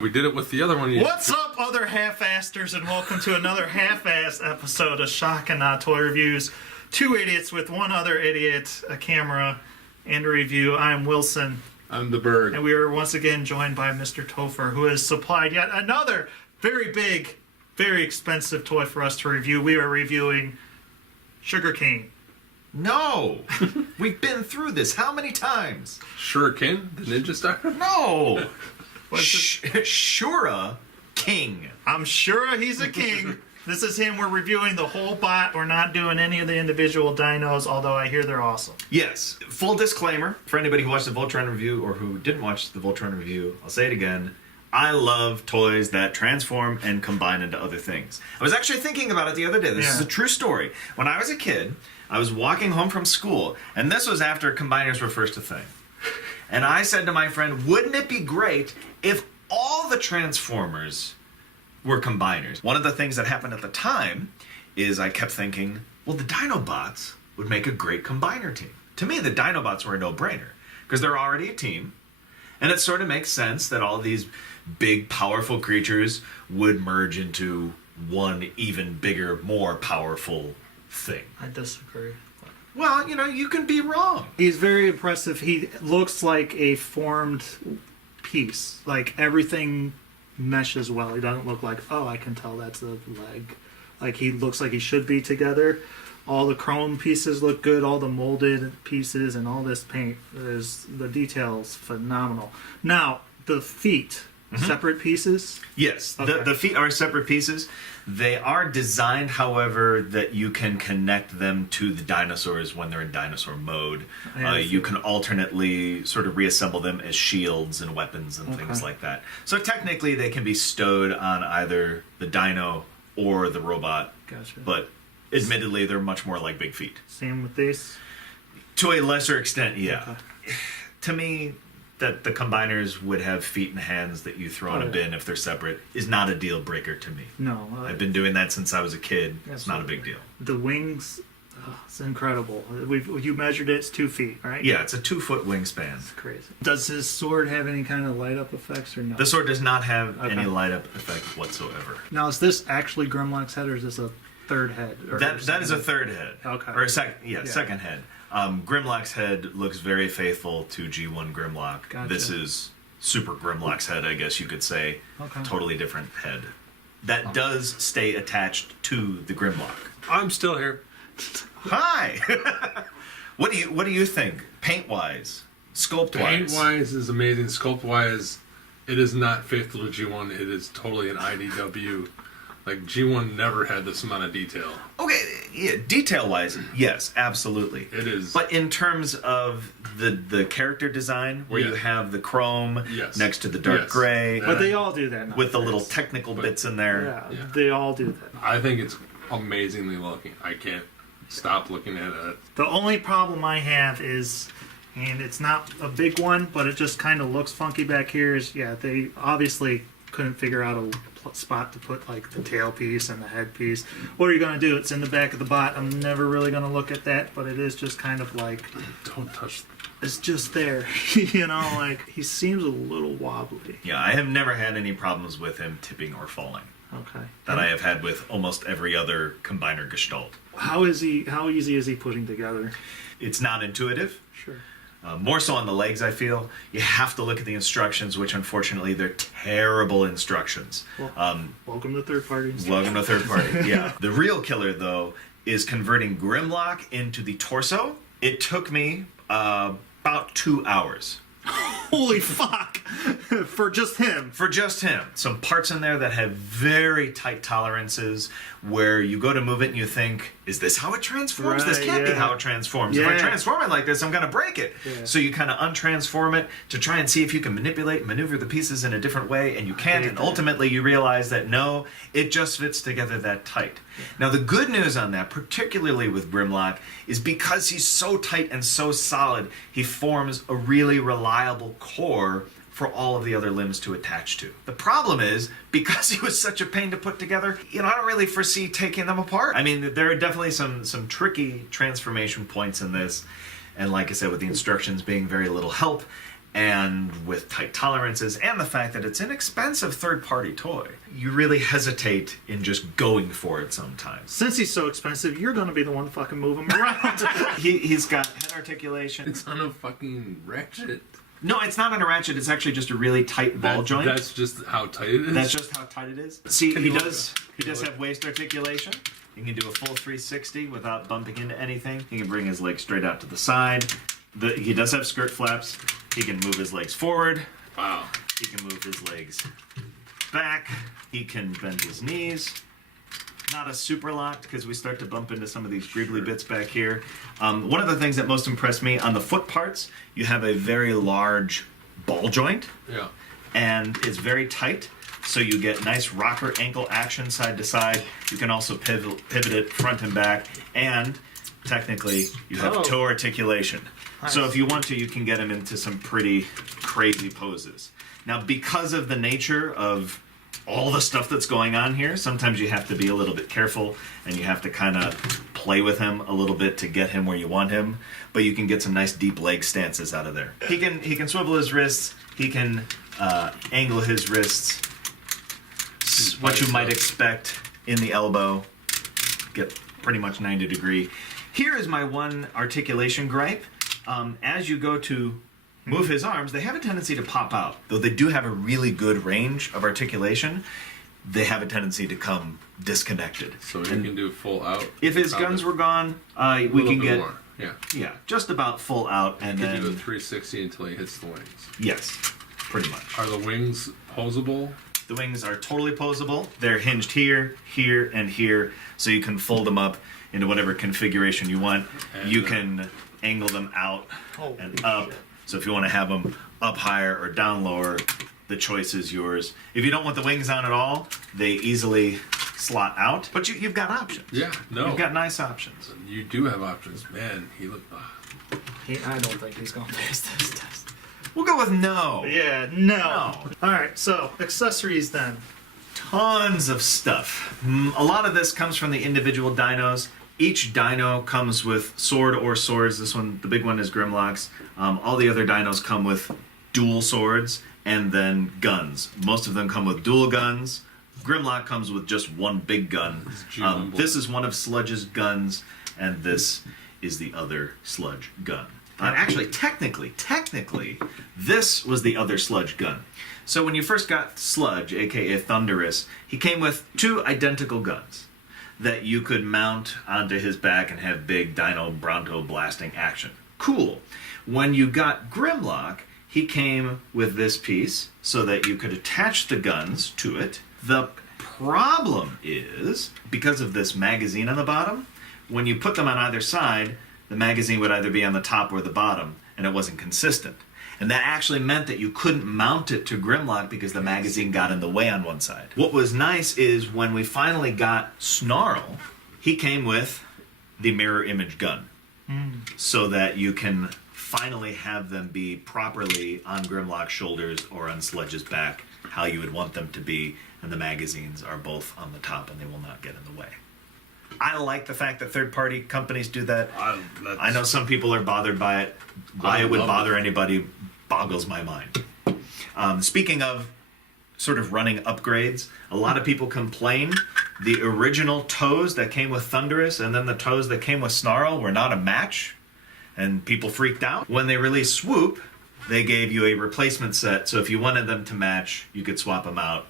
We did it with the other one. What's up, other half-asters, and welcome to another half-ass episode of Shock and Not Toy Reviews. Two idiots with one other idiot, a camera, and a review. I'm Wilson. I'm the Bird. And we are once again joined by Mr. Topher, who has supplied yet another very big, very expensive toy for us to review. We are reviewing Shuraking. No! We've been through this how many times? Shuraking, the Ninja Star? No! What's it? Shura King. I'm sure he's a king. This is him. We're reviewing the whole bot. We're not doing any of the individual dinos, although I hear they're awesome. Yes. Full disclaimer, for anybody who watched the Voltron review or who didn't watch the Voltron review, I'll say it again. I love toys that transform and combine into other things. I was actually thinking about it the other day. This is a true story. When I was a kid, I was walking home from school, and this was after combiners were first a thing. And I said to my friend, wouldn't it be great if all the Transformers were combiners? One of the things that happened at the time is I kept thinking, well, the Dinobots would make a great combiner team. To me, the Dinobots were a no-brainer, because they're already a team, and it sort of makes sense that all these big, powerful creatures would merge into one even bigger, more powerful thing. I disagree. Well, you know, you can be wrong. He's very impressive. He looks like a formed piece. Like, everything meshes well. He doesn't look like, oh, I can tell that's a leg. Like, he looks like he should be together. All the chrome pieces look good. All the molded pieces and all this paint. The details phenomenal. Now, the feet. Separate pieces? Yes, Okay. the feet are separate pieces. They are designed, however, that you can connect them to the dinosaurs when they're in dinosaur mode. You can alternately sort of reassemble them as shields and weapons and things like that. So technically they can be stowed on either the dino or the robot. Gotcha. But admittedly, they're much more like big feet. Same with these? To a lesser extent, yeah. Okay. To me, that the combiners would have feet and hands that you throw in a bin if they're separate is not a deal breaker to me. No. I've been doing that since I was a kid. It's not a big deal. The wings, it's incredible. You measured it, it's 2 feet, right? Yeah, it's a 2-foot wingspan. It's crazy. Does his sword have any kind of light up effects or no? The sword does not have any light up effect whatsoever. Now, is this actually Grimlock's head or is this a third head? That is a third head. Okay. Or a second head. Grimlock's head looks very faithful to G1 Grimlock. Gotcha. This is Super Grimlock's head, I guess you could say. Okay. Totally different head. That does stay attached to the Grimlock. I'm still here. Hi. What do you think? Paint wise, sculpt wise. Paint wise is amazing. Sculpt wise, it is not faithful to G1. It is totally an IDW. Like, G1 never had this amount of detail. Okay, yeah, detail wise, yes, absolutely. It is. But in terms of the character design, where you have the chrome next to the dark gray, But they all do that now. with the little technical bits in there. Yeah, they all do that. I think it's amazingly looking. I can't stop looking at it. The only problem I have is, and it's not a big one, but it just kind of looks funky back here, is, they obviously couldn't figure out a spot to put, like, the tail piece and the head piece. What are you going to do? It's in the back of the bot. I'm never really going to look at that, but it is just kind of like, Don't touch. it's just there. You know, like, he seems a little wobbly. Yeah, I have never had any problems with him tipping or falling. Okay. That I have had with almost every other combiner gestalt. How easy is he putting together? It's not intuitive. Sure. More so on the legs, I feel. You have to look at the instructions, which unfortunately they're terrible instructions. Well, welcome to third party. Welcome to third party, yeah. The real killer, though, is converting Grimlock into the torso. It took me about 2 hours. Holy fuck! For just him. For just him. Some parts in there that have very tight tolerances where you go to move it and you think, is this how it transforms? This can't be how it transforms. If I transform it like this, I'm going to break it. Yeah. So you kind of untransform it to try and see if you can maneuver the pieces in a different way, and you can't, and ultimately you realize that no, it just fits together that tight. Yeah. Now the good news on that, particularly with Grimlock, is because he's so tight and so solid, he forms a really reliable core for all of the other limbs to attach to. The problem is, because he was such a pain to put together, I don't really foresee taking them apart. I mean, there are definitely some tricky transformation points in this, and like I said, with the instructions being very little help, and with tight tolerances, and the fact that it's an expensive third-party toy, you really hesitate in just going for it sometimes. Since he's so expensive, you're going to be the one to fucking move him around. He's got head articulation. It's on a fucking ratchet. No, it's not on a ratchet. It's actually just a really tight ball joint. That's just how tight it is. That's just how tight it is. See, he does have waist articulation. He can do a full 360 without bumping into anything. He can bring his legs straight out to the side. He does have skirt flaps. He can move his legs forward. Wow. He can move his legs back. He can bend his knees. Not a super lot because we start to bump into some of these gribbly bits back here. One of the things that most impressed me on the foot parts, you have a very large ball joint. Yeah. And it's very tight, so you get nice rocker ankle action side to side. You can also pivot it front and back, and technically you have toe articulation. Nice. So if you want to, you can get him into some pretty crazy poses. Now, because of the nature of all the stuff that's going on here, sometimes you have to be a little bit careful, and you have to kind of play with him a little bit to get him where you want him. But you can get some nice deep leg stances out of there. He can swivel his wrists. He can angle his wrists. What you might expect in the elbow. Get pretty much 90 degree. Here is my one articulation gripe. As you go to move his arms, they have a tendency to pop out. Though they do have a really good range of articulation, they have a tendency to come disconnected. So you can do full out. If his guns were gone, we can get more. Yeah. just about full out, and You then can do a 360 until he hits the wings. yes, pretty much. Are the wings posable? The wings are totally posable. They're hinged here, here, and here, so you can fold them up into whatever configuration you want. And, You can angle them out Oh, and up. So if you want to have them up higher or down lower, the choice is yours. If you don't want the wings on at all, they easily slot out. But you've got options. Yeah, no. You've got nice options. You do have options. Man, he looked... I don't think he's going to pass this test. We'll go with no. Yeah, no. No. All right, so accessories then. Tons of stuff. A lot of this comes from the individual dinos. Each dino comes with sword or swords. This one, the big one, is Grimlock's. All the other dinos come with dual swords and then guns. Most of them come with dual guns. Grimlock comes with just one big gun. This is one of Sludge's guns, and this is the other Sludge gun. Actually, technically, this was the other Sludge gun. So when you first got Sludge, aka Thunderous, he came with two identical guns that you could mount onto his back and have big Dino Bronto blasting action. Cool. When you got Grimlock, he came with this piece so that you could attach the guns to it. The problem is, because of this magazine on the bottom, when you put them on either side, the magazine would either be on the top or the bottom, and it wasn't consistent. And that actually meant that you couldn't mount it to Grimlock because the magazine got in the way on one side. What was nice is when we finally got Snarl, he came with the mirror image gun. So that you can finally have them be properly on Grimlock's shoulders or on Sludge's back, how you would want them to be, and the magazines are both on the top and they will not get in the way. I like the fact that third-party companies do that. I know some people are bothered by it. Why it would bother anybody boggles my mind. Speaking of sort of running upgrades, a lot of people complain the original toes that came with Thunderous and then the toes that came with Snarl were not a match, and people freaked out. When they released Swoop, they gave you a replacement set, so if you wanted them to match, you could swap them out.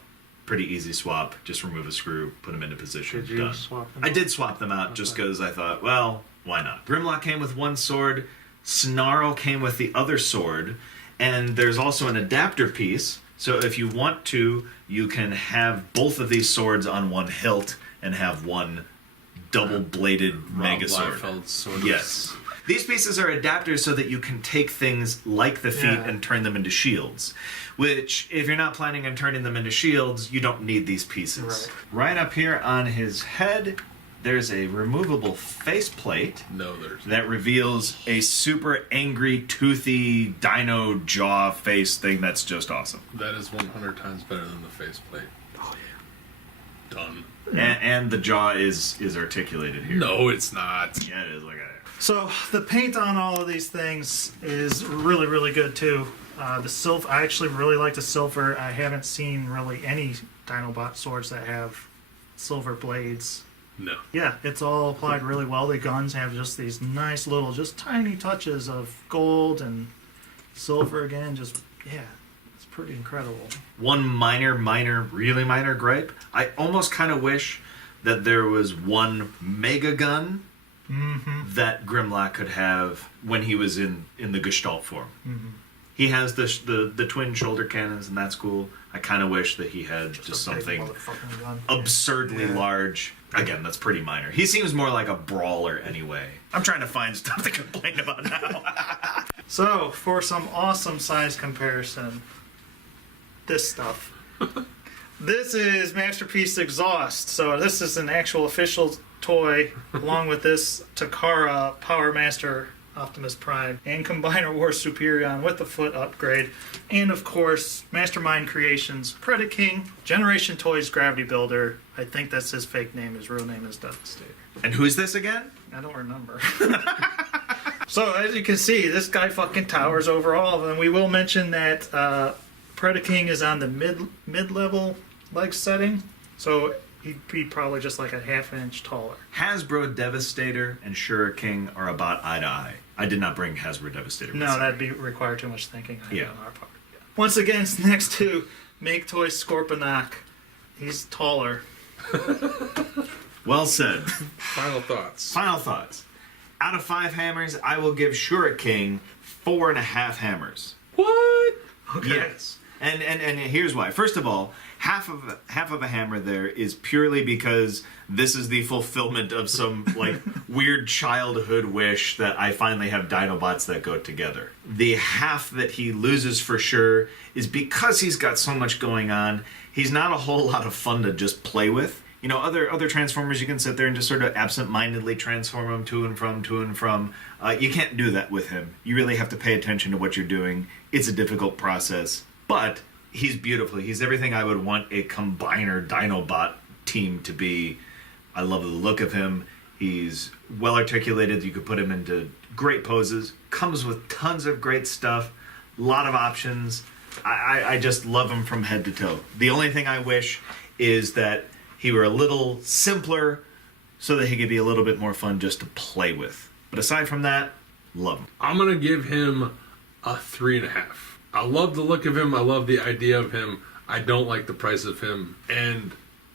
Pretty easy swap. Just remove a screw, put them into position. Did you Done. swap them I out? did swap them out just because I thought, well, why not? Grimlock came with one sword. Snarl came with the other sword. And there's also an adapter piece. So if you want to, you can have both of these swords on one hilt and have one double-bladed mega sword. Yes. These pieces are adapters so that you can take things like the feet and turn them into shields. Which, if you're not planning on turning them into shields, you don't need these pieces. Right up here on his head, there's a removable faceplate. No, there's that reveals a super angry, toothy dino jaw face thing that's just awesome. That is 100 times better than the faceplate. Oh, yeah. Done. And the jaw is articulated here. No, it's not. Yeah, it is. Look at it. So the paint on all of these things is really, really good too. The silver, I actually really like the silver. I haven't seen really any Dinobot swords that have silver blades. No. Yeah, it's all applied really well. The guns have just these nice little, just tiny touches of gold and silver again. Just, yeah, it's pretty incredible. One really minor gripe. I almost kind of wish that there was one mega gun that Grimlock could have when he was in the Gestalt form. He has the twin shoulder cannons, and that's cool. I kind of wish that he had just a big something motherfucking gun. absurdly large. Again, that's pretty minor. He seems more like a brawler anyway. I'm trying to find stuff to complain about now. So, for some awesome size comparison, this stuff. This is Masterpiece Exhaust. So this is an actual official toy, along with this Takara Power Master Optimus Prime and Combiner Wars Superion with the foot upgrade. And of course, Mastermind Creations Predaking, Generation Toys Gravity Builder. I think that's his fake name. His real name is Devastator. And who's this again? I don't remember. So as you can see, this guy fucking towers over all of them. We will mention that Predaking is on the mid-level leg setting, so he'd be probably just like a half-inch taller. Hasbro Devastator and Shuraking are about eye to eye. I did not bring Hasbro Devastator. No, that'd be require too much thinking on Yeah. our part. Yeah. Once again, it's next to Make Toy Scorponok. He's taller. Well said. Final thoughts. Final thoughts. Out of 5 hammers, I will give Shuraking 4.5 hammers. What? Okay. Yes. And here's why. First of all, half of a hammer there is purely because this is the fulfillment of some like weird childhood wish that I finally have Dinobots that go together. The half that he loses for sure is because he's got so much going on. He's not a whole lot of fun to just play with. You know, other Transformers, you can sit there and just sort of absent-mindedly transform them to and from. You can't do that with him. You really have to pay attention to what you're doing. It's a difficult process. But he's beautiful. He's everything I would want a Combiner Dinobot team to be. I love the look of him. He's well articulated. You could put him into great poses. Comes with tons of great stuff. A lot of options. I just love him from head to toe. The only thing I wish is that he were a little simpler so that he could be a little bit more fun just to play with. But aside from that, love him. I'm going to give him a 3.5. I love the look of him. I love the idea of him. I don't like the price of him. And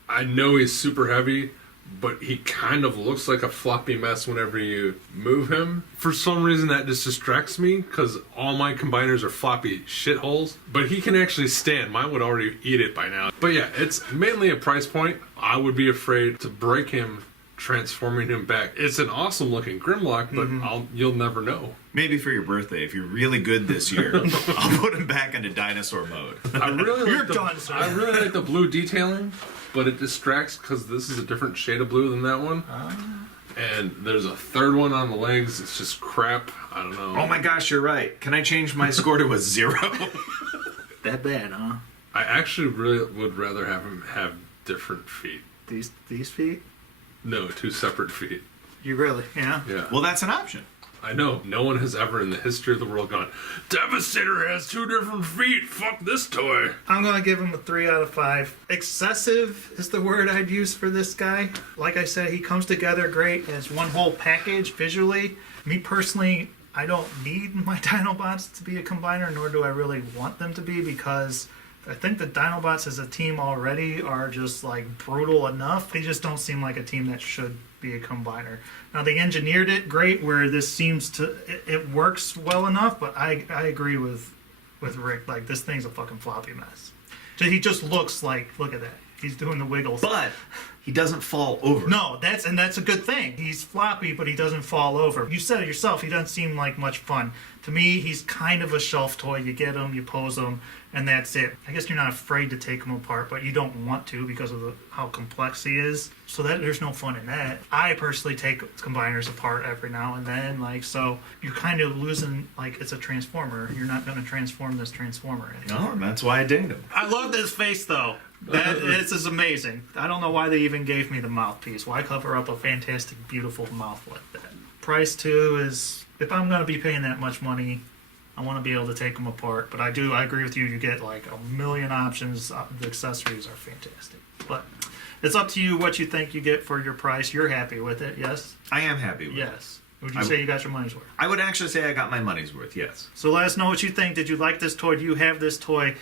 I know he's super heavy, but he kind of looks like a floppy mess whenever you move him. For some reason, that just distracts me, because all my combiners are floppy shitholes. But he can actually stand. Mine would already eat it by now. But yeah, it's mainly a price point. I would be afraid to break him, transforming him back. It's an awesome looking Grimlock, but you'll never know. Maybe for your birthday, if you're really good this year, I'll put him back into dinosaur mode. I really You're like done, sir. I really like the blue detailing, but it distracts because this is a different shade of blue than that one. And there's a third one on the legs. It's just crap. I don't know. Oh my gosh, you're right. Can I change my score to a 0? That bad, huh? I actually really would rather have him have different feet. These feet? No, 2 separate feet. You really? Yeah. Yeah. Well, that's an option. I know. No one has ever in the history of the world gone, Devastator has 2 different feet. Fuck this toy. I'm going to give him a 3 out of 5. Excessive is the word I'd use for this guy. Like I said, he comes together great as one whole package visually. Me personally, I don't need my Dinobots to be a combiner, nor do I really want them to be, because I think the Dinobots as a team already are just like brutal enough. They just don't seem like a team that should be a combiner. Now they engineered it great where this seems to it works well enough, but I agree with Rick. Like, this thing's a fucking floppy mess. He just looks like, look at that. He's doing the wiggles. But he doesn't fall over. No, that's a good thing. He's floppy, but he doesn't fall over. You said it yourself. He doesn't seem like much fun. To me, he's kind of a shelf toy. You get him, you pose him, and that's it. I guess you're not afraid to take him apart, but you don't want to because of how complex he is. So there's no fun in that. I personally take combiners apart every now and then, so you're kind of losing, it's a transformer. You're not going to transform this transformer anymore. No, that's why I dinged him. I love this face, though. This is amazing. I don't know why they even gave me the mouthpiece. Why cover up a fantastic, beautiful mouth like that? Price, too, is... If I'm going to be paying that much money, I want to be able to take them apart, but I agree with you. You get like a million options. The accessories are fantastic, but it's up to you what you think you get for your price. You're happy with it, yes? I am happy with it. Yes. Would you say you got your money's worth? I would actually say I got my money's worth, yes. So let us know what you think. Did you like this toy? Do you have this toy?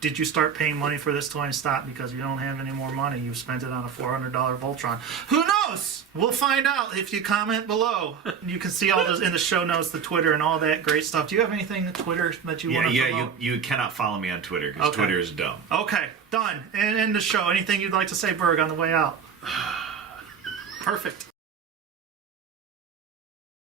Did you start paying money for this toy and stop because you don't have any more money? You've spent it on a $400 Voltron. Who knows? We'll find out if you comment below. You can see all those in the show notes, the Twitter and all that great stuff. Do you have anything on Twitter that you want to promote? You cannot follow me on Twitter because Twitter is dumb. Okay, done. And end the show. Anything you'd like to say, Berg, on the way out? Perfect.